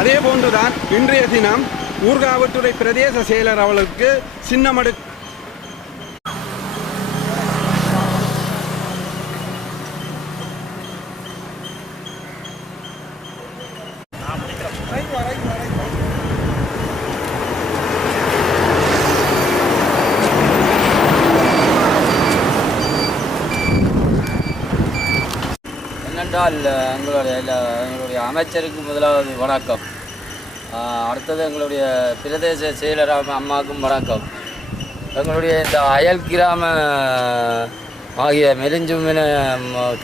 அதே போன்றுதான் இன்றைய தினம் ஊர்காவல்துறை பிரதேச செயலர் அவர்களுக்கு சின்னமடு என்னென்றால் எங்களுடைய அமைச்சருக்கு முதலாவது வணக்கம். அடுத்தது எங்களுடைய பிரதேச செயலர் அம்மாவுக்கும் வணக்கம். எங்களுடைய இந்த அயல் கிராம ஆகிய மெலிஞ்சுமின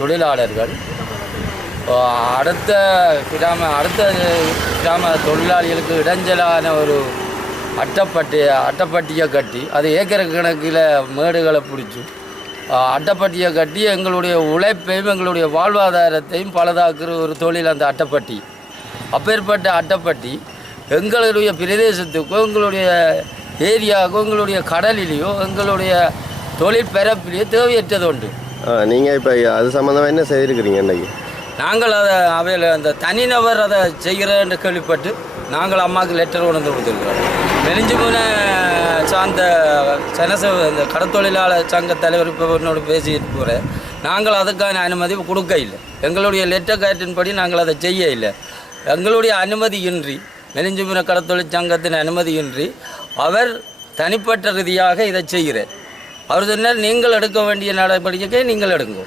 தொழிலாளர்கள் அடுத்த கிராம தொழிலாளிகளுக்கு இடைஞ்சலான ஒரு அட்டைப்பட்டியை கட்டி அது ஏக்கர் கணக்கில் மேடுகளை பிடிச்சி அட்டைப்பட்டியை கட்டி எங்களுடைய உழைப்பையும் எங்களுடைய வாழ்வாதாரத்தையும் பலதாக்குற ஒரு தொழில் அந்த அட்டைப்பட்டி. அப்பேற்பட்ட அட்டைப்பட்டி எங்களுடைய பிரதேசத்துக்கோ எங்களுடைய ஏரியாவுக்கோ எங்களுடைய கடலிலேயோ எங்களுடைய தொழில் பரப்பிலேயோ தேவையற்றது உண்டு. நீங்கள் இப்போ அது சம்மந்தமாக என்ன செய்திருக்கிறீங்க இன்றைக்கி? நாங்கள் அவையில் அந்த தனிநபர் அதை செய்கிறேன்னு கேள்விப்பட்டு நாங்கள் அம்மாவுக்கு லெட்டர் கொண்டு கொடுத்துருக்குறோம். மெலிஞ்சுமுன சார்ந்த இந்த கடத்தொழிலாளர் சங்க தலைவர் இப்போ என்னோட பேசிட்டு போகிறேன். நாங்கள் அதுக்கான அனுமதி கொடுக்க இல்லை. எங்களுடைய லெட்டர் கேட்டின்படி நாங்கள் அதை செய்ய இல்லை. எங்களுடைய அனுமதியின்றி மெலிஞ்சுமுன கடத்தொழில் சங்கத்தின் அனுமதியின்றி அவர் தனிப்பட்ட ரீதியாக இதை செய்கிறார். அவர் சொன்னால் நீங்கள் எடுக்க வேண்டிய நடவடிக்கையை நீங்கள் எடுங்க,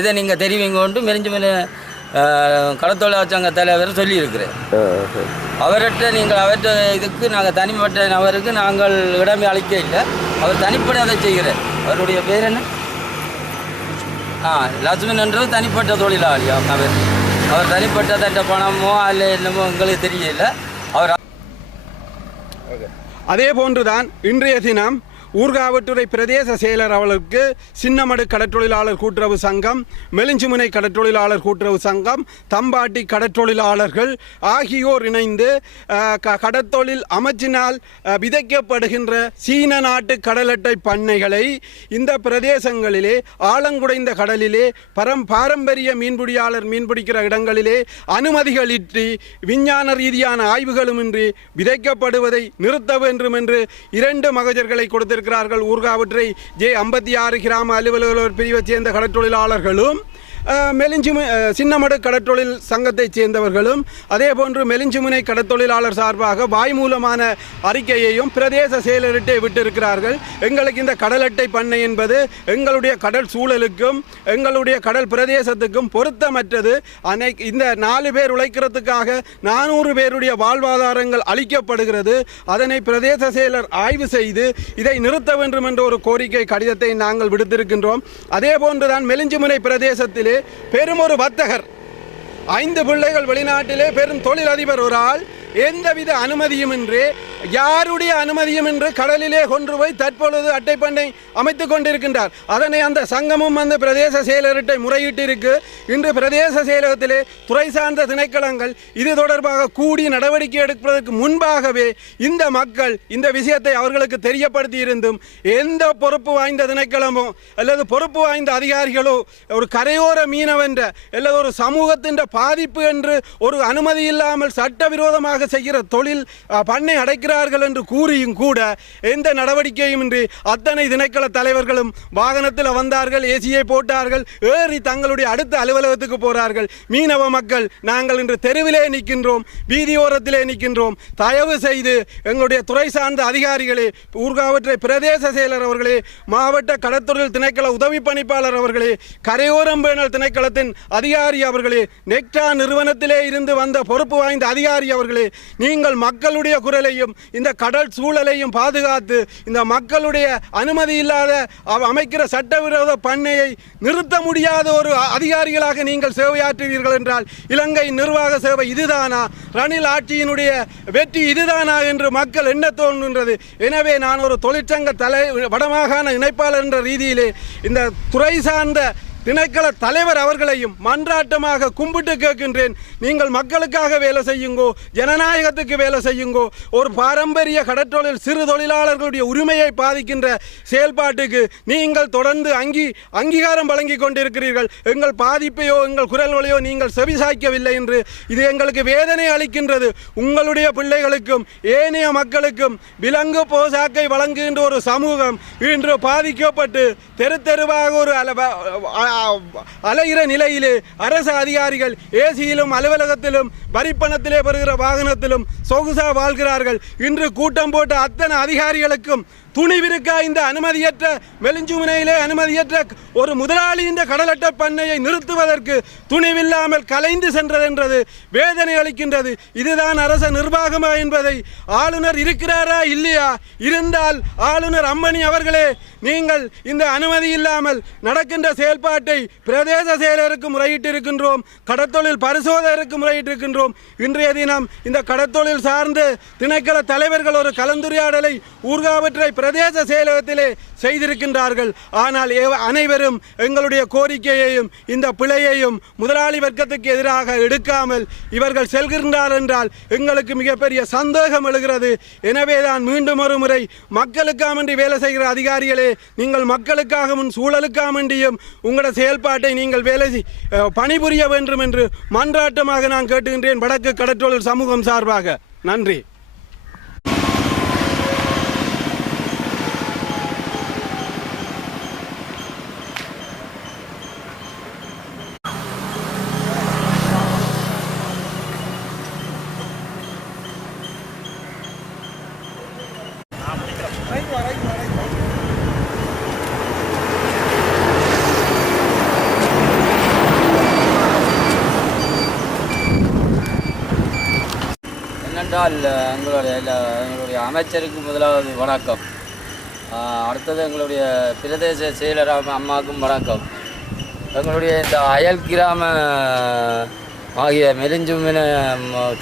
இதை நீங்கள் தெரிவிங்கொண்டு மெலிஞ்சுமுன கடத்தொழிலாளர் சங்க தலைவர் சொல்லியிருக்கிறேன். அவர்கிட்ட நீங்கள் அவர்கிட்ட இதுக்கு நாங்கள் தனிப்பட்ட நபருக்கு நாங்கள் இடமே அளிக்க இல்லை. அவர் தனிப்பட்ட அதை செய்கிறார். அவருடைய பேர் என்ன? லட்சுமணன் என்றது தனிப்பட்ட தொழிலாளி. அவர் தனிப்பட்ட தட்ட பணமோ அல்ல என்னமோ எங்களுக்கு தெரியல. அவர் அதே போன்றுதான் இன்றைய தினம் ஊர்காவல்துறை பிரதேச செயலர் அவர்களுக்கு சின்னமடு கடற்றொழிலாளர் கூட்டுறவு சங்கம், மெலிஞ்சுமுனை கடற்றொழிலாளர் கூட்டுறவு சங்கம், தம்பாட்டி கடற்றொழிலாளர்கள் ஆகியோர் இணைந்து கடற்தொழில் அமைச்சினால் விதைக்கப்படுகின்ற சீன நாட்டு கடல் அட்டை பண்ணைகளை இந்த பிரதேசங்களிலே ஆழங்குடைந்த கடலிலே பாரம்பரிய மீன்பிடியாளர் மீன்பிடிக்கிற இடங்களிலே அனுமதிகளின்றி விஞ்ஞான ரீதியான ஆய்வுகளுமின்றி விதைக்கப்படுவதை நிறுத்த வேண்டும் என்று 2 மகஜர்களை கொடுத்திருக்கிறார்கள். ஊர்காவற்றை J56 கிராம அலுவலர் பிரிவைச் சேர்ந்த கடற்றொழிலாளர்களும் சின்னமடு கடற்றொழில் சங்கத்தைச் சேர்ந்தவர்களும் அதே போன்று மெலிஞ்சுமுனை கடற்தொழிலாளர் சார்பாக வாய்மூலமான அறிக்கையையும் பிரதேச செயலரிட்டே விட்டிருக்கிறார்கள். எங்களுக்கு இந்த கடல் அட்டை பண்ணை என்பது எங்களுடைய கடல் சூழலுக்கும் எங்களுடைய கடல் பிரதேசத்துக்கும் பொருத்தமற்றது. இந்த 4 பேர் உழைக்கிறதுக்காக 400 பேருடைய வாழ்வாதாரங்கள் அளிக்கப்படுகிறது. அதனை பிரதேச செயலர் ஆய்வு செய்து இதை நிறுத்த வேண்டும் என்ற ஒரு கோரிக்கை கடிதத்தை நாங்கள் விடுத்திருக்கின்றோம். அதே போன்றுதான் மெலிஞ்சுமுனை பிரதேசத்திலே பெரும் ஒரு வர்த்தகர், 5 பிள்ளைகள், வெளிநாட்டிலே பெரும் தொழிலதிபர் ஒரு ஆள் எந்தவித அனுமதியுமின்றி யாருடைய அனுமதியுமின்றி கடலிலே கொன்று போய் தற்பொழுது அட்டைப்பண்ணை அமைத்துக் கொண்டிருக்கின்றார். அதனை அந்த சங்கமும் அந்த பிரதேச செயலரிட்டை முறையிட்டிருக்கு. இன்று பிரதேச செயலகத்திலே துறை சார்ந்த திணைக்களங்கள் இது தொடர்பாக கூடி நடவடிக்கை எடுப்பதற்கு முன்பாகவே இந்த மக்கள் இந்த விஷயத்தை அவர்களுக்கு தெரியப்படுத்தி இருந்தும் எந்த பொறுப்பு வாய்ந்த திணைக்களமோ அல்லது பொறுப்பு வாய்ந்த அதிகாரிகளோ ஒரு கரையோர மீனவென்ற அல்லது ஒரு சமூகத்தின் பாதிப்பு என்று ஒரு அனுமதி இல்லாமல் சட்டவிரோதமாக செய்கிற தொழில் பண்ணை அடைக்கிறார்கள் என்று கூறியும் கூட எந்த நடவடிக்கையும் இன்றி அத்தனை திணைக்கள தலைவர்களும் வாகனத்தில் வந்தார்கள், ஏசியை போட்டார்கள், ஏறி தங்களுடைய அடுத்த அலுவலகத்துக்கு போறார்கள். மீனவ மக்கள் நாங்கள் இன்று தெருவிலே நிற்கின்றோம், வீதியோரத்திலே நிற்கின்றோம். தயவு செய்து எங்களுடைய துறை சார்ந்த அதிகாரிகளே, ஊர்காவற்றை பிரதேச செயலர் அவர்களே, மாவட்ட கடற்தொழில் திணைக்கள உதவி பணிப்பாளர் அவர்களே, கரையோரம் பேணல் திணைக்களத்தின் அதிகாரி அவர்களே, நெக்டா நிறுவனத்திலே இருந்து வந்த பொறுப்பு வாய்ந்த அதிகாரி அவர்களே, நீங்கள் மக்களுடைய குரலையும் இந்த கடல் சூழலையும் பாதுகாத்து இந்த மக்களுடைய அனுமதி இல்லாத அமைக்கிற சட்டவிரோத பண்ணையை நிறுத்த முடியாத ஒரு அதிகாரிகளாக நீங்கள் சேவையாற்றுவீர்கள் என்றால் இலங்கை நிர்வாக சேவை இதுதானா, ரணில் ஆட்சியினுடைய வெற்றி இதுதானா என்று மக்கள் எண்ண தோன்றுகின்றது. எனவே நான் ஒரு தொழிற்சங்க வடமாகாண இணைப்பாளர் என்ற ரீதியிலே இந்த துறை சார்ந்த திணைக்கள தலைவர் அவர்களையும் மன்றாட்டமாக கும்பிட்டு கேட்கின்றேன். நீங்கள் மக்களுக்காக வேலை செய்யுங்கோ, ஜனநாயகத்துக்கு வேலை செய்யுங்கோ. ஒரு பாரம்பரிய கடற்றொழில் சிறு தொழிலாளர்களுடைய உரிமையை பாதிக்கின்ற செயல்பாட்டுக்கு நீங்கள் தொடர்ந்து அங்கீகாரம் வழங்கி கொண்டிருக்கிறீர்கள். எங்கள் பாதிப்பையோ எங்கள் குரல்களையோ நீங்கள் செவிசாய்க்கவில்லை என்று இது எங்களுக்கு வேதனை அளிக்கின்றது. உங்களுடைய பிள்ளைகளுக்கும் ஏனைய மக்களுக்கும் விலங்கு போசாக்கை வழங்குகின்ற ஒரு சமூகம் இன்று பாதிக்கப்பட்டு தெரு தெருவாக ஒரு அலைகிற நிலையிலே அரசு அதிகாரிகள் ஏசியிலும் அலுவலகத்திலும் வரிப்பணத்திலே பெறுகிற வாகனத்திலும் சொகுசா வாழ்கிறார்கள். இன்று கூட்டம் போட்ட அத்தனை அதிகாரிகளுக்கும் துணிவிருக்கா இந்த அனுமதியற்ற மெலிஞ்சுமுனையிலே அனுமதியற்ற ஒரு முதலாளி இந்த கடலட்ட பண்ணையை நிறுத்துவதற்கு துணிவில்லாமல் கலைந்து சென்றதென்றது வேதனை அளிக்கின்றது. இதுதான் அரச நிர்வாகமா என்பதை ஆளுநர் இருக்கிறாரா இல்லையா? இருந்தால் ஆளுநர் அம்மணி அவர்களே, நீங்கள் இந்த அனுமதி இல்லாமல் நடக்கின்ற செயல்பாட்டை பிரதேச செயலருக்கு முறையிட்டிருக்கின்றோம், கடத்தொழில் பரிசோதகருக்கு முறையிட்டிருக்கின்றோம். இன்றைய தினம் இந்த கடத்தொழில் சார்ந்து திணைக்கள தலைவர்கள் ஒரு கலந்துரையாடலை ஊர்காவற்றை பிரதேச செயலகத்திலே செய்திருக்கின்றார்கள். ஆனால் அனைவரும் எங்களுடைய கோரிக்கையையும் இந்த பிழையையும் முதலாளி வர்க்கத்துக்கு எதிராக எடுக்காமல் இவர்கள் செல்கின்றார் என்றால் எங்களுக்கு மிகப்பெரிய சந்தேகம் எழுகிறது. எனவேதான் மீண்டும் ஒரு முறை மக்களுக்காமன்றி வேலை செய்கிற அதிகாரிகளே, நீங்கள் மக்களுக்காகவும் சூழலுக்காமன்றியும் உங்களோட செயல்பாட்டை நீங்கள் பணிபுரிய வேண்டும் என்று மன்றாட்டமாக நான் கேட்டுகின்றேன் வடக்கு கடற்றொழில் சமூகம் சார்பாக. நன்றி. என்னென்றால் எங்களுடைய அமைச்சருக்கு முதலாவது வணக்கம். அடுத்தது எங்களுடைய பிரதேச செயலர் அம்மாவுக்கும் வணக்கம். எங்களுடைய இந்த அயல் கிராம ஆகிய மெலிஞ்சுமின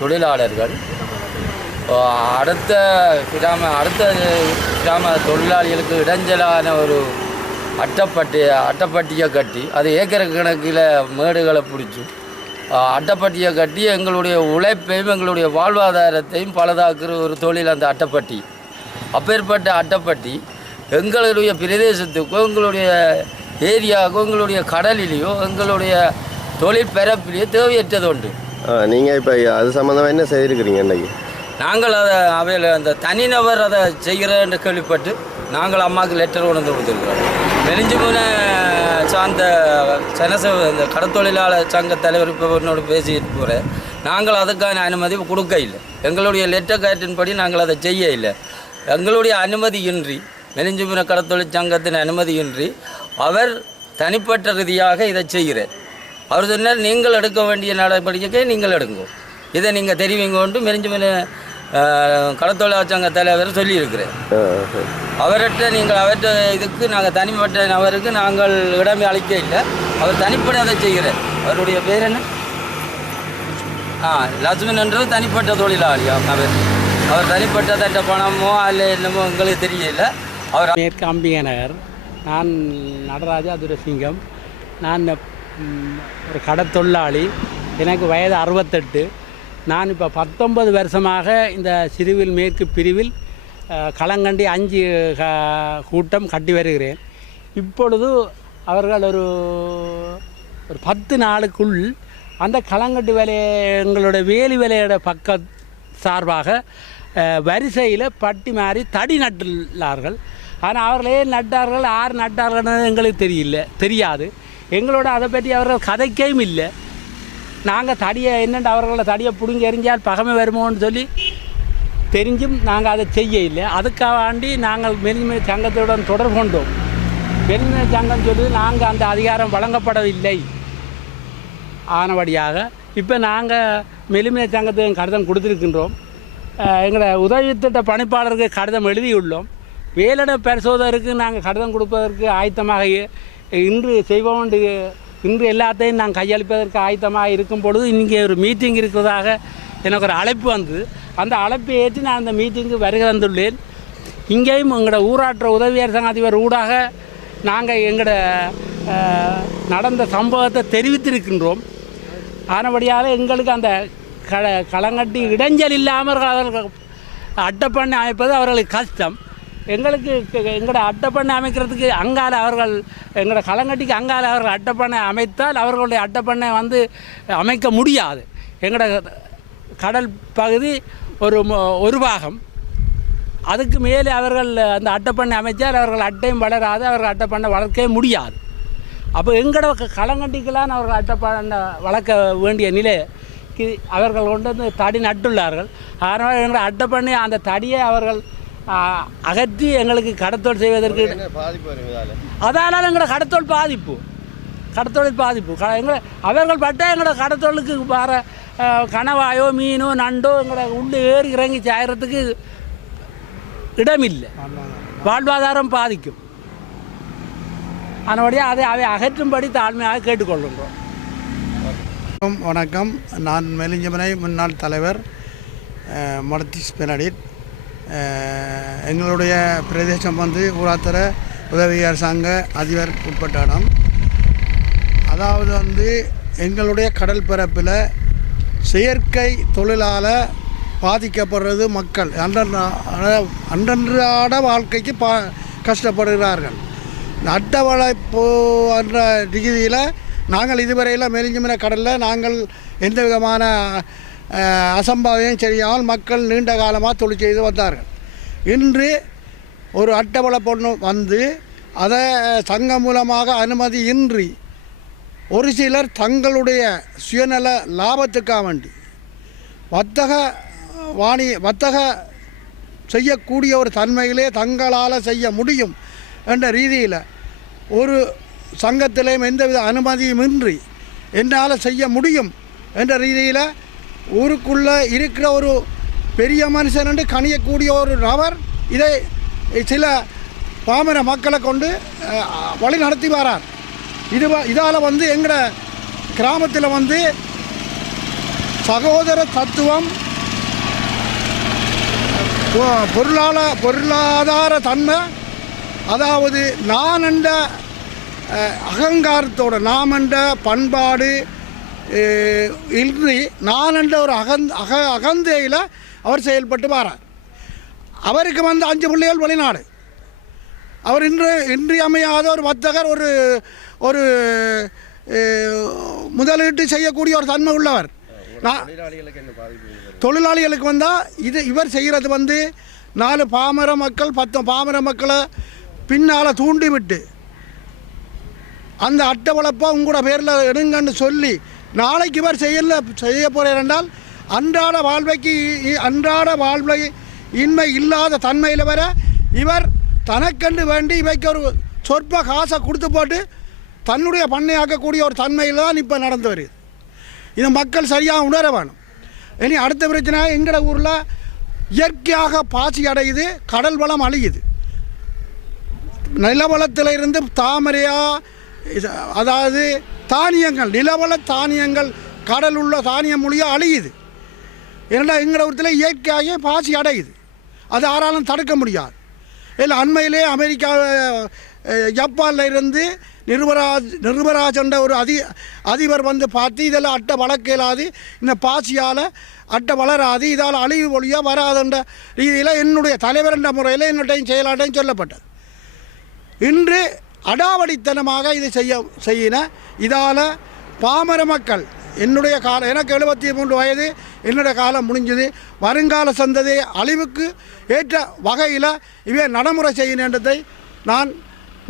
தொழிலாளர்கள் அடுத்த கிராம தொழிலாளிகளுக்கு இடைஞ்சலான ஒரு அட்டைப்பட்டியை கட்டி அது ஏக்கர் கணக்கில் மேடுகளை பிடிச்சி அட்டைப்பட்டியை கட்டி எங்களுடைய உழைப்பையும் எங்களுடைய வாழ்வாதாரத்தையும் பலதாக்குற ஒரு தொழில் அந்த அட்டைப்பட்டி. அப்பேற்பட்ட அட்டைப்பட்டி எங்களுடைய பிரதேசத்துக்கோ எங்களுடைய ஏரியாவுக்கோ எங்களுடைய கடலிலேயோ எங்களுடைய தொழில் பரப்பிலேயோ தேவையற்றது உண்டு. நீங்கள் இப்போ அது சம்மந்தமாக என்ன செய்திருக்கிறீங்க இன்றைக்கி? நாங்கள் அவையில் அந்த தனிநபர் அதை செய்கிறேன்னு கேள்விப்பட்டு நாங்கள் அம்மாவுக்கு லெட்டர் கொண்டு கொடுத்துருக்குறோம். மெலிஞ்சுமுனை சார்ந்த இந்த கடத்தொழிலாளர் சங்க தலைவர் இப்போ என்னோட பேசிட்டு போகிறேன். நாங்கள் அதுக்கான அனுமதி கொடுக்க இல்லை. எங்களுடைய லெட்டர் கேட்டின்படி நாங்கள் அதை செய்ய இல்லை. எங்களுடைய அனுமதியின்றி மெலிஞ்சுமுனை கடத்தொழில் சங்கத்தின் அனுமதியின்றி அவர் தனிப்பட்ட ரீதியாக இதை செய்கிறார். அவர் சொன்னால் நீங்கள் எடுக்க வேண்டிய நடவடிக்கையை நீங்கள் எடுங்க, இதை நீங்கள் தெரிவிங்கொண்டு மெலிஞ்சுமுனை கடத்தொழிலாளர் சங்க தலைவர் சொல்லியிருக்கிறேன். அவர்கிட்ட இதுக்கு நாங்கள் தனிப்பட்ட நபருக்கு நாங்கள் இடமே அளிக்க இல்லை. அவர் தனிப்பட்ட அதை செய்கிறார். அவருடைய பேர் என்ன? லட்சுமணன் என்றது தனிப்பட்ட தொழிலாளி. அவர் தனிப்பட்ட தட்ட பணமோ அல்ல என்னமோ எங்களுக்கு தெரியல. அவர் மேற்கு அம்பிகை நகர். நான் நடராஜா துரசிங்கம். நான் ஒரு கடத்தொழிலாளி. எனக்கு வயது 68. நான் இப்போ 19 வருஷமாக இந்த சிறுவில் மேற்கு பிரிவில் களங்கண்டி 5 கூட்டம் கட்டி வருகிறேன். இப்பொழுது அவர்கள் ஒரு 10 நாளுக்குள் அந்த களங்கட்டு வேலையை எங்களோட வேலி வேலையோட பக்க சார்பாக வரிசையில் பட்டி மாறி தடி நட்டுள்ளார்கள். ஆனால் அவர்களே நட்டார்கள், யார் நட்டார்கள்னு எங்களுக்கு தெரியாது. எங்களோட அதை பற்றி அவர்கள் கதைக்கையும் இல்லை. நாங்கள் தடியை என்னென்று அவர்களை தடியை பிடுங்கி எறிஞ்சால் பகமை வருமோன்னு சொல்லி தெரிஞ்சும் நாங்கள் அதை செய்ய இல்லை. அதுக்காண்டி நாங்கள் மெலிஞ்சுமுனை சங்கத்துடன் தொடர்பு கொண்டோம். மெலிஞ்சுமுனை சங்கம் சொல்லி நாங்கள் அந்த அதிகாரம் வழங்கப்படவில்லை ஆனபடியாக இப்போ நாங்கள் மெலிஞ்சுமுனை சங்கத்துக்கு கடிதம் கொடுத்துருக்கின்றோம். எங்களை உதவி திட்ட பணிப்பாளருக்கு கடிதம் எழுதியுள்ளோம். வேலட பரிசோதகருக்கு நாங்கள் கடிதம் கொடுப்பதற்கு ஆயத்தமாக இன்று செய்வோம். இன்று எல்லாத்தையும் நாங்கள் கையளிப்பதற்கு ஆயத்தமாக இருக்கும் பொழுது இன்றைக்கி ஒரு மீட்டிங் இருக்கிறதாக எனக்கு ஒரு அழைப்பு வந்தது. அந்த அழைப்பை ஏற்றி நான் அந்த மீட்டிங்கு வருகை வந்துள்ளேன். இங்கேயும் எங்களோட ஊராட்சி உதவியாளர் சங்க அதிபர் ஊடாக நாங்கள் எங்களோட நடந்த சம்பவத்தை தெரிவித்திருக்கின்றோம். ஆனபடியால் எங்களுக்கு அந்த களங்கட்டி இடைஞ்சல் இல்லாமல் அவர்கள் அட்டைப்பண்ணை அமைப்பது அவர்களுக்கு கஷ்டம். எங்களுக்கு எங்களோட அட்டைப்பண்ணை அமைக்கிறதுக்கு அங்கால அவர்கள் எங்களோட களங்கட்டிக்கு அங்கால அவர்கள் அட்டைப்பண்ணை அமைத்தால் அவர்களுடைய அட்டைப்பண்ணை அமைக்க முடியாது. எங்களோட கடல் பகுதி ஒரு பாகம், அதுக்கு மேலே அவர்கள் அந்த அட்டைப்பண்ணை அமைச்சால் அவர்கள் அட்டையும் வளராது, அவர்கள் அட்டைப்பண்ணை வளர்க்கவே முடியாது. அப்போ எங்களோட களங்கட்டிக்கெல்லாம் அவர்கள் அட்டைப்பண்ணை வளர்க்க வேண்டிய நிலை அவர்கள் கொண்டு வந்து தடி நட்டுள்ளார்கள். அதனால் எங்களை அட்டைப்பண்ணி அந்த தடியை அவர்கள் அகற்றி எங்களுக்கு கடத்தொழில் செய்வதற்கு அதனால் எங்களோட கடத்தொழில் பாதிப்பு அவர்கள் பட்ட எங்களோட கடத்தொழிலுக்கு வர கணவாயோ மீனோ நண்டோ எங்களை உள்ளே ஏறி இறங்கி சாயறதுக்கு இடமில்லை, வாழ்வாதாரம் பாதிக்கும். அதனுடைய அதை அகற்றும்படி தாழ்மையாக கேட்டுக்கொள்கின்றோம். வணக்கம். நான் மெலிஞ்சமனை முன்னாள் தலைவர் மடத்திஸ் பெனடிட். எங்களுடைய பிரதேசம் ஊராத்தர உதவி அரசாங்க அதிபர் உட்பட்ட இடம். அதாவது எங்களுடைய கடல் பரப்பில் செயற்கை தொழிலால் பாதிக்கப்படுறது மக்கள் அன்றாட வாழ்க்கைக்கு கஷ்டப்படுகிறார்கள். அட்டவணைப்பு என்ற ரீதியில் நாங்கள் இதுவரையில் மெலிஞ்சமன கடலில் நாங்கள் எந்த விதமான அசம்பாவியம் செய்யாமல் மக்கள் நீண்ட காலமாக தொழில் செய்து வந்தார்கள். இன்று ஒரு அட்டவணை பொண்ணு அதை சங்கம் மூலமாக அனுமதி இன்றி ஒரு சிலர் தங்களுடைய சுயநல லாபத்துக்காக வேண்டி வர்த்தக செய்யக்கூடிய ஒரு தன்மையிலே தங்களால் செய்ய முடியும் என்ற ரீதியில் ஒரு சங்கத்திலேயும் எந்தவித அனுமதியுமின்றி என்னால் செய்ய முடியும் என்ற ரீதியில் ஊருக்குள்ளே இருக்கிற ஒரு பெரிய மனுஷன் என்று கணியக்கூடிய ஒரு நபர் இதை சில பாமர மக்களை கொண்டு வழி நடத்தி வரார். இதால் எங்களோட கிராமத்தில் சகோதர தத்துவம், பொருளாதார தன்மை, அதாவது நான் என்ற அகங்காரத்தோட நாம் என்ற பண்பாடு இன்றி நான் என்ற ஒரு அகந்தையில் அவர் செயல்பட்டு வரார். அவருக்கு 5 பிள்ளைகள் வெளிநாடு. அவர் இன்றியமையாத ஒரு வர்த்தகர், ஒரு முதலீட்டு செய்யக்கூடிய ஒரு தன்மை உள்ளவர். தொழிலாளிகளுக்கு இவர் செய்கிறது 4 பாமர மக்கள் 10 பாமர மக்களை பின்னால் தூண்டிவிட்டு அந்த அட்டை வளர்ப்பை உங்களோட பேரில் எடுங்கன்னு சொல்லி நாளைக்கு இவர் செய்ய போகிறார் என்றால் அன்றாட வாழ்வை இன்மை இல்லாத தன்மையில் வர இவர் தனக்கென்று வேண்டி இவைக்கு ஒரு சொற்ப காசை கொடுத்து போட்டு தன்னுடைய பண்ணையாக்கக்கூடிய ஒரு தன்மையில் தான் இப்போ நடந்து வருது. இதை மக்கள் சரியாக உணர வேணும். இனி அடுத்த பிரச்சனை, எங்களோட ஊரில் இயற்கையாக பாசி அடையுது, கடல் வளம் அழியுது. நிலவளத்தில் இருந்து தாமரையாக, அதாவது தானியங்கள், நிலவள தானியங்கள், கடல் உள்ள தானியம் மொழியாக அழியுது. ஏன்னா எங்களோட ஊரத்தில் இயற்கையாக பாசி அடையுது. அது யாராலும் தடுக்க முடியாது. இல்லை அண்மையிலே அமெரிக்கா ஜப்பானில் இருந்து நிருபராஜ் என்ற ஒரு அதிபர் பார்த்து இதெல்லாம் அட்டை வளர்க்க இயலாது, இந்த பாசியால் அட்டை வளராது, இதால் அழிவு ஒழியாக வராதுன்ற ரீதியில் என்னுடைய தலைவர் என்ற முறையில் என்னுடைய செயலாட்டையும் சொல்லப்பட்டது. இன்று அடாவடித்தனமாக இதை செய்யின. இதால் பாமர மக்கள், என்னுடைய காலம், எனக்கு 73 வயது, என்னுடைய காலம் முடிஞ்சது. வருங்கால சந்ததி அழிவுக்கு ஏற்ற வகையில் இவை நடைமுறை செய்யணுன்றதை நான்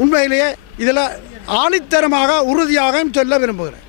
உண்மையிலேயே இதில் ஆணித்தரமாக உறுதியாக சொல்ல விரும்புகிறேன்.